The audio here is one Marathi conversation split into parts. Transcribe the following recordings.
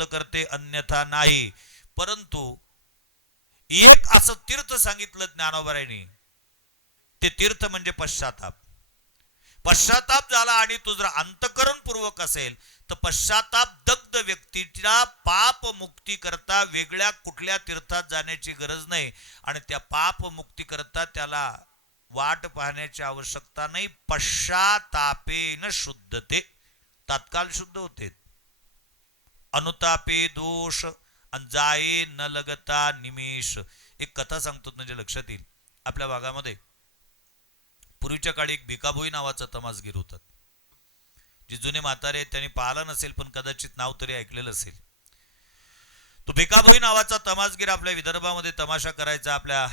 मुक्त करते अन्यथा नाही. परंतु एक असं तीर्थ सांगितलं ज्ञानोबरायनी. ते तीर्थ म्हणजे पश्चाताप. पश्चाताप झाला आणि तो जर अंतकरण पूर्वक असेल तर पश्चाताप दग्ध व्यक्तीच्या पाप मुक्ती करता वेगळ्या कुठल्या तीर्थात जाण्याची गरज नाही. आणि त्या पाप मुक्ती करता त्याला वाट पाहण्याची आवश्यकता नाही. पश्चातापेन शुद्धते. तात्काळ शुद्ध होते. अनुतापे दोष आणि जाये न लगता निमेष. एक कथा सांगतो म्हणजे लक्षात येईल. आपल्या भागामध्ये पूर्वीच्या काळी एक भिकाभोई नावाचा तमासगीर होतात जे जुने म्हातारे आहेत त्यांनी पाहिला नसेल पण कदाचित नाव तरी ऐकलेलं असेल. तो भिकाभोई नावाचा तमासगीर आपल्या विदर्भामध्ये तमाशा करायचा. आपल्या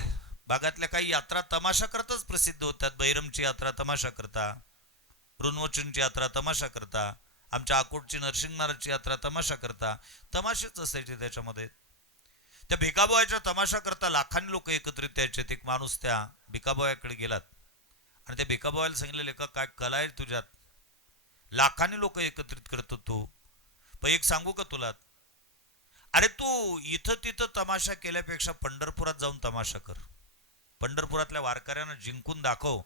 भागातल्या काही यात्रा तमाशा करताच प्रसिद्ध होतात. बैरमची यात्रा तमाशा करता रुनवचनची यात्रा तमाशा करता. आमच्या अकोटची नरसिंह महाराजची यात्रा तमाशा करता तमाशेच असायचे त्याच्यामध्ये. त्या भिकाबोयाच्या तमाशा करता लाखांनी लोक एकत्रित यायचे एक माणूस त्या भिकाबोयाकडे गेलात. आणि त्या भिकाबोयाला सांगितलेले का काय कला आहे तुझ्यात? लाखांनी लोक एकत्रित करतो तू पण एक सांगू का तुला? अरे तू इथं तिथं तमाशा केल्यापेक्षा पंढरपुरात जाऊन तमाशा कर. पंढरपुरातल्या वारकऱ्यांना जिंकून दाखव.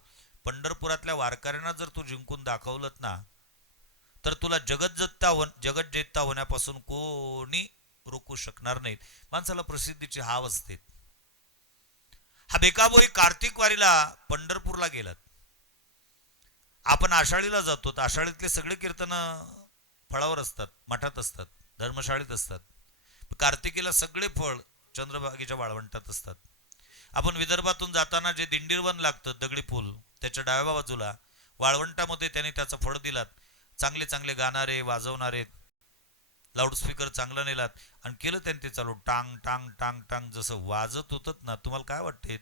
पंढरपुरातल्या वारकऱ्यांना जर तू जिंकून दाखवलत ना तर तुला जगत जगता होण जगत जेता होण्यापासून कोणी रोखू शकणार नाहीत. माणसाला प्रसिद्धीची हाव असते हा बेकाबोई कार्तिक वारीला पंढरपूरला गेलात. आपण आषाढीला जातो तर आषाढीतले सगळे कीर्तन फळावर असतात मठात असतात धर्मशाळेत असतात. कार्तिकीला सगळे फळ चंद्रभागेच्या वाळवंटात असतात. आपण विदर्भातून जाताना जे दिंडीरवन लागतं दगडी पूल त्याच्या डाव्या बाजूला वाळवंटामध्ये त्याने त्याचं फळ दिलात. चांगले चांगले गाणारे वाजवणारे लाऊडस्पीकर चांगला नेलात आणि केलं त्यांनी ते चालू. टांग टांग टांग टांग जसं वाजत होतं ना तुम्हाला काय वाटते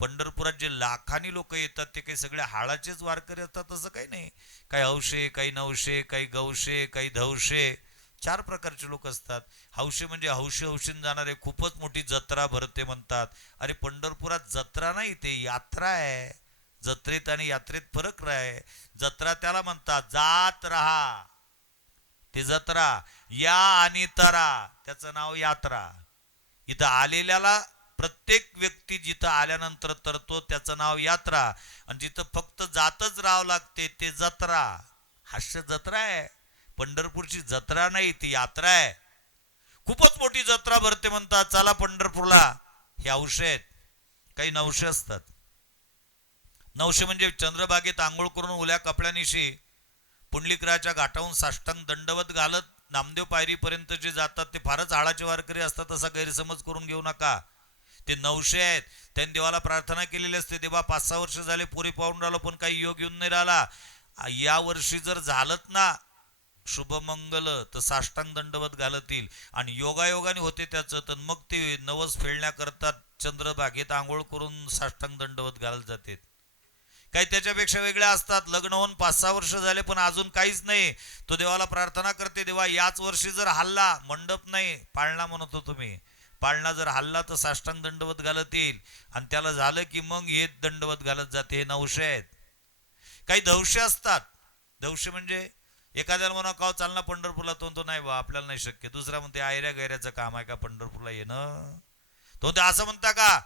पंढरपुरात जे लाखांनी लोक येतात ते काही सगळे हाळाचेच वारकरी असतात तसं काही नाही. काही हौशे काही नवशे काही गौशे काही धवशे चार प्रकारचे लोक असतात. हौशे म्हणजे हौशे हौशीन जाणारे खूपच मोठी जत्रा भरते म्हणतात. अरे पंढरपुरात जत्रा नाही ते यात्रा आहे. जत्रेत आणि यात्रेत फरक आहे जत्रा त्याला म्हणतात जात राहा. ते जत्रा या आणि तरा त्याचं नाव यात्रा. इथं आलेल्याला प्रत्येक व्यक्ती जिथं आल्यानंतर तरतो त्याचं नाव यात्रा. आणि जिथं फक्त जातच राहावं लागते ते जत्रा. हास्य जत्रा आहे. पंढरपूरची जत्रा नाही ती यात्रा आहे. खूपच मोठी जत्रा भरते म्हणतात चला पंढरपूरला. हे औषध आहेत. काही नवशे असतात. नवशे म्हणजे चंद्रभागेत आंघोळ करून ओल्या कपड्यानिशी पुंडलिकराच्या घाटाहून साष्टांग दंडवत घालत नामदेव पायरीपर्यंत जे जातात ते फारच हाडाचे वारकरी असतात असा गैरसमज करून घेऊ नका. ते नवशे आहेत. त्यांनी देवाला प्रार्थना केलेली असते देवा पाच सहा वर्ष झाले पुरी पाहून राहिलो पण काही योग येऊन नाही राहिला. या वर्षी जर झालत ना शुभमंगल तर साष्टांग दंडवत घालतील. आणि योगायोगाने होते त्याचं तर मग ते नवस फेडण्याकरता चंद्रभागेत आंघोळ करून साष्टांग दंडवत घालत जाते काही त्याच्यापेक्षा वेगळ्या असतात. लग्न होऊन पाच सहा वर्ष झाले पण अजून काहीच नाही. तो देवाला प्रार्थना करते देवा याच वर्षी जर हल्ला मंडप नाही पाळणा म्हणत होतो पाळणा जर हल्ला तर साष्टांग दंडवत घालत येईल. आणि त्याला झालं की मग हे दंडवत घालत जाते हे नवशे आहेत. काही धवशे असतात. धवशे म्हणजे एखाद्याला म्हणा काव चालना पंढरपूरला. तो म्हणतो नाही बा आपल्याला नाही शक्य. दुसरा म्हणते आयऱ्या गैऱ्याचं काम आहे का पंढरपूरला येणं? तो ते असं म्हणता का?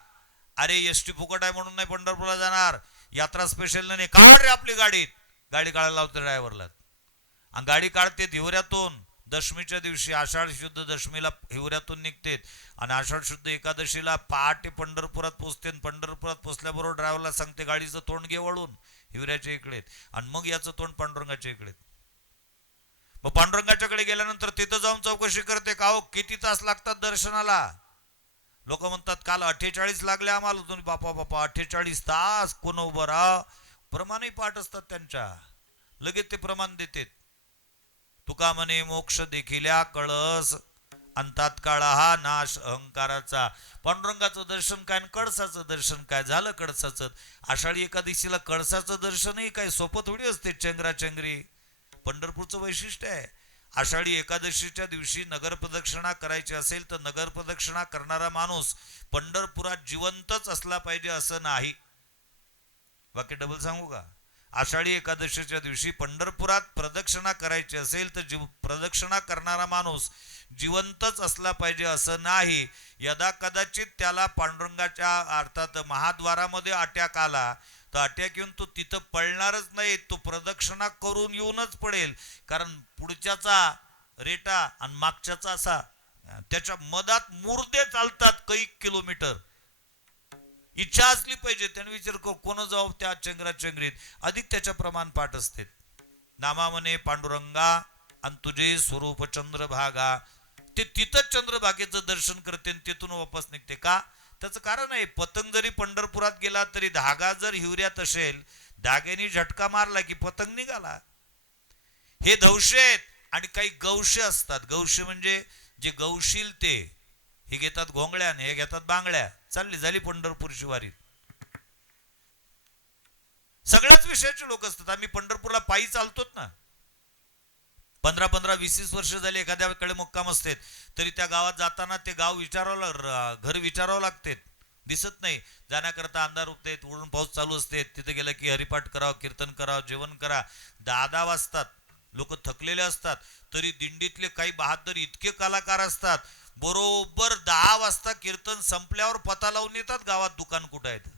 अरे एस टी फुकट आहे म्हणून नाही पंढरपूरला जाणार. यात्रा स्पेशल नाही काढ रे आपली गाडीत गाडी काढायला लावते ड्रायव्हरला आणि गाडी काढते हिवऱ्यातून. दशमीच्या दिवशी आषाढ शुद्ध दशमीला हिवऱ्यातून निघते. आणि आषाढ शुद्ध एकादशीला पहाटे पंढरपुरात पोचते पंढरपुरात पोचल्याबरोबर ड्रायव्हरला सांगते गाडीचं तोंड घे वळून. हिवऱ्याच्या इकडे आणि मग याचं तोंड पांडुरंगाच्या इकडे मग पांडुरंगाच्याकडे गेल्यानंतर तिथं जाऊन चौकशी करते का हो? किती तास लागतात दर्शनाला? लोक म्हणतात काल अठ्ठेचाळीस लागले आम्हाला. तुम्ही बापा बापा अठ्ठेचाळीस तास कोण उभं राहा? प्रमाणही पाठ असतात त्यांच्या. लगेच ते प्रमाण देतात. तुका म्हणे मोक्ष देखिल्या कळस. अंतात काळा हा नाश अहंकाराचा. पांडुरंगाचं दर्शन काय आणि कळसाचं दर्शन काय? झालं कळसाचं. आषाढी एकादशीला कळसाचं दर्शनही काय सोपं थोडी असते चेंगरा चेंगरी पंढरपूरचं वैशिष्ट्य आहे. आषाढी एकादशीच्या दिवशी नगर प्रदक्षिणा करायची असेल तर नगर प्रदक्षिणा करणारा माणूस पंढरपुरात जिवंतच असला पाहिजे असं नाही. बाकी डबल सांगू का? आषाढी एकादशीच्या दिवशी पंढरपुरात प्रदक्षिणा करायची असेल तर जीव प्रदक्षिणा करणारा माणूस जिवंतच असला पाहिजे असं नाही. यदा कदाचित त्याला पांडुरंगाच्या अर्थात महाद्वारामध्ये अटॅक आला तर अटॅक येऊन तो तिथं पळणारच नाही तो प्रदक्षिणा करून येऊनच पडेल. कारण पुढच्याचा रेटा आणि मागच्याचा असा त्याच्या मधात मुर्दे चालतात कैक किलोमीटर. इच्छा असली पाहिजे त्याने विचार कर कोण जाऊ त्या चेंगरा चेंगरीत? अधिक त्याच्या प्रमाण पाठ असते. नामामने पांडुरंगा आणि तुझे स्वरूप चंद्रभागा. ते तिथंच चंद्रभागेचं दर्शन करते आणि तिथून वापस निघते. का? त्याचं कारण आहे पतंग जरी पंढरपुरात गेला तरी धागा जर हिवऱ्यात असेल धाग्याने झटका मारला की पतंग निघाला. हे धौशे आहेत आणि काही गौशे असतात. गौशे म्हणजे जे गौशील ते हे घेतात घोंगळ्या आणि हे घेतात बांगड्या. चालली झाली पंढरपूरची वारी सगळ्याच विषयाचे लोक असतात. आम्ही पंढरपूरला पायी चालतोच ना. पंधरा पंधरा वीस वीस वर्ष झाली एखाद्याकडे मुक्काम असते. तरी त्या गावात जाताना ते गाव विचारावं लाग- घर विचारावं लागते. दिसत नाही. जाण्याकरता अंधार उठते उडून पाऊस चालू असते. तिथे गेलं की हरिपाठ करावं कीर्तन करावं जेवण करा. दहा दहा वाजतात. लोक थकलेले असतात. तरी दिंडीतले काही बहादर इतके कलाकार असतात. बरोबर दहा वाजता कीर्तन संपल्यावर पता लावून येतात गावात दुकान कुठं आहेत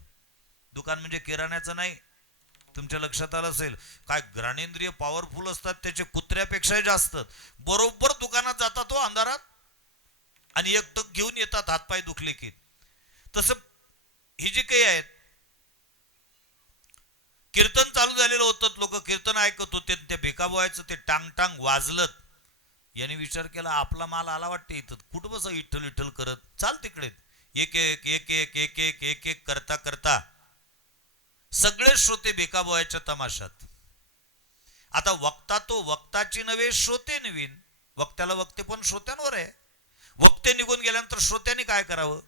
दुकान म्हणजे किराण्याचं नाही तुमच्या लक्षात आलं असेल? काय ग्राणेंद्रिय पॉवरफुल असतात त्याचे कुत्र्यापेक्षाही जास्त बरोबर दुकानात जातात तो अंधारात. आणि एक टक घेऊन येतात हातपाय दुखले की. तसं ही जी काही आहेत कीर्तन चालू झालेलं होतं लोक कीर्तन ऐकत होते ते भेकाबोवायचं ते टांग टांग वाजलत. यांनी विचार केला आपला माल आला वाटते इथं. कुठं बस इठ्ठल इठ्ठल करत? चाल तिकडे. एक एक एक एक एक एक एक करता करता. सगळे श्रोते बेकाबोयाच्या तमाशात. आता वक्ता तो वक्ताची नव्हे श्रोते नवीन. वक्त्याला वक्ते पण श्रोत्यांवर आहे. वक्ते निघून गेल्यानंतर श्रोत्यांनी काय करावं?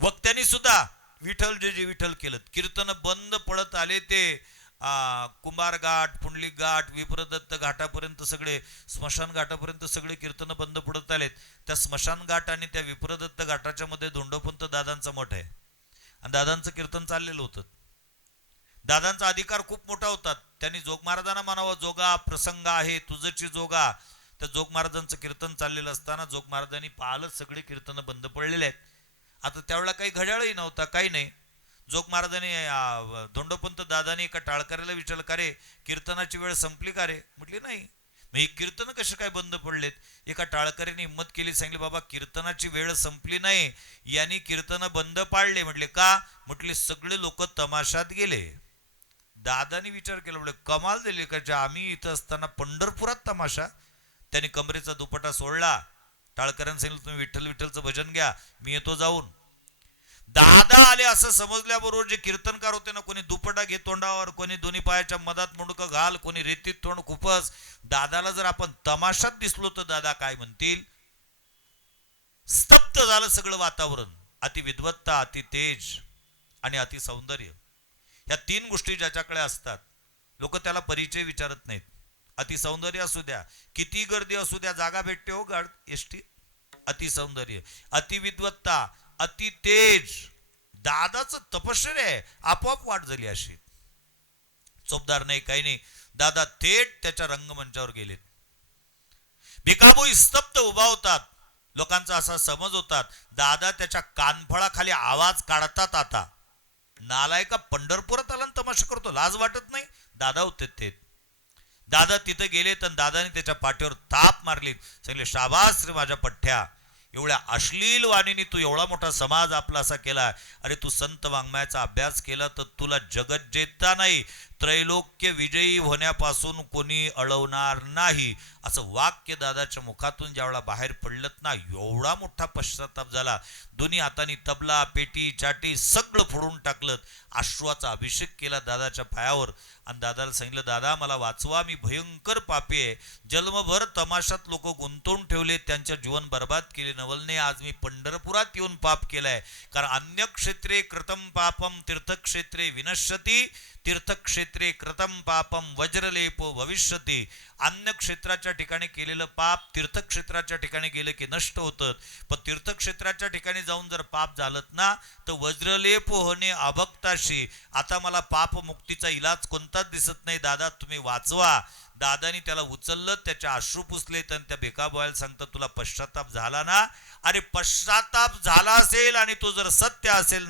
वक्त्यांनी सुद्धा विठ्ठल जे जे विठ्ठल केलं. कीर्तन बंद पडत आले ते कुंभार घाट पुंडली घाट विप्रदत्त घाटापर्यंत सगळे स्मशान घाटापर्यंत सगळे कीर्तन बंद पडत आलेत. त्या स्मशान घाट आणि त्या विप्रदत्त घाटाच्या मध्ये धोंडोपंत दादांचा मठ आहे. आणि दादांचं कीर्तन चाललेलं होतं. दादांचा अधिकार खूप मोठा होता. त्यांनी जोग महाराजांना म्हणावं जोगा प्रसंग आहे तुझची जोगा. तर जोग महाराजांचं कीर्तन चाललेलं असताना जोग महाराजांनी पाहिलंच सगळे कीर्तन बंद पडलेले आहेत. आता त्यावेळेला काही घड्याळही नव्हता काही नाही. जोग महाराजांनी धोंडोपंत दादाने एका टाळकऱ्याला विचारलं का रे कीर्तनाची वेळ संपली का रे? म्हटली नाही. मग हे कीर्तन कसे काय बंद पडलेत? एका टाळकऱ्याने हिंमत केली सांगली बाबा कीर्तनाची वेळ संपली नाही. यांनी कीर्तन बंद पाडले. म्हटले का? म्हटले सगळे लोक तमाशात गेले. दादानी विचार केला म्हणजे कमाल दिली का आम्ही इथं असताना पंढरपुरात तमाशा. त्यांनी कमरेचा दुपटा सोडला. टाळकरांनी सांगितलं तुम्ही विठ्ठल विठ्ठलचं भजन घ्या मी येतो जाऊन. दादा आले असं समजल्याबरोबर जे कीर्तनकार होते ना कोणी दुपटा घे तोंडावर कोणी दोन्ही पायाच्या मधात मुंडकं घाल कोणी रेतीत तोंड खूपच. दादाला जर आपण तमाशात दिसलो तर दादा काय म्हणतील? स्तब्ध झालं सगळं वातावरण. अति विद्वत्ता अति तेज आणि अति सौंदर्य ह्या तीन गोष्टी ज्याच्याकडे असतात लोक त्याला परिचय विचारत नाहीत. अति सौंदर्य असू द्या किती गर्दी असू द्या जागा भेटते हो गाड एसटी. अति सौंदर्य अतिविद्वत्ता अति तेज. दादाचं तपश्चर्य आहे आपोआप वाट झाली अशी. चोपदार नाही काही नाही. दादा थेट त्याच्या रंगमंचावर गेलेत. भिकाबोई स्तब्ध उभा होतात. लोकांचा असा समज होतात दादा त्याच्या कानफळाखाली आवाज काढतात आता. नालायका पंढरपुरात आला तमाशा करतो? लाज वाटत नाही? दादा होते ते दादा तिथं गेले तर दादाने त्याच्या पाठीवर ताप मारली. सांगले शाबास रे माझ्या पठ्ठ्या. एवढ्या अश्लील वाणीने तू एवढा मोठा समाज आपला असा केला अरे तू संत वाङ्मयाचा अभ्यास केला तर तुला जगत जेता नाही. त्रैलोक्य विजयी होण्यापासून कोणी अडवणार नाही. असं वाक्य दादाच्या मुखातून ज्यावेळा बाहेर पडलत ना एवढा मोठा पश्चाताप झाला. दोन्ही हाताने तबला पेटी चाटी सगळं फोडून टाकलं अश्वाचा अभिषेक केला दादाच्या पायावर. आणि दादाला सांगितलं दादा मला वाचवा मी भयंकर पापी आहे. जन्मभर तमाशात लोक गुंतवून ठेवले त्यांच्या जीवन बर्बाद केले. नवलने आज मी पंढरपुरात येऊन पाप केलाय. कारण अन्य क्षेत्रे कृतम पापम तीर्थक्षेत्रे विनश्यती तीर्थक्षेत्र क्षेत्रे कृतम पापम वज्रलेपो भविष्यती. अन्य क्षेत्राच्या ठिकाणी केलेलं पाप तीर्थक्षेत्राच्या ठिकाणी गेलं की नष्ट होतं. पण तीर्थक्षेत्राच्या ठिकाणी जाऊन जर पाप झालं ना तर वज्रलेप होणे अभक्ताशी. आता मला पापमुक्तीचा इलाज कोणताच दिसत नाही. दादा तुम्ही वाचवा. दादानी त्याला उचललं त्याच्या अश्रू पुसले तर त्या बेकाबोयाला सांगतात तुला पश्चाताप झाला ना? अरे पश्चाताप झाला असेल आणि तो जर सत्य असेल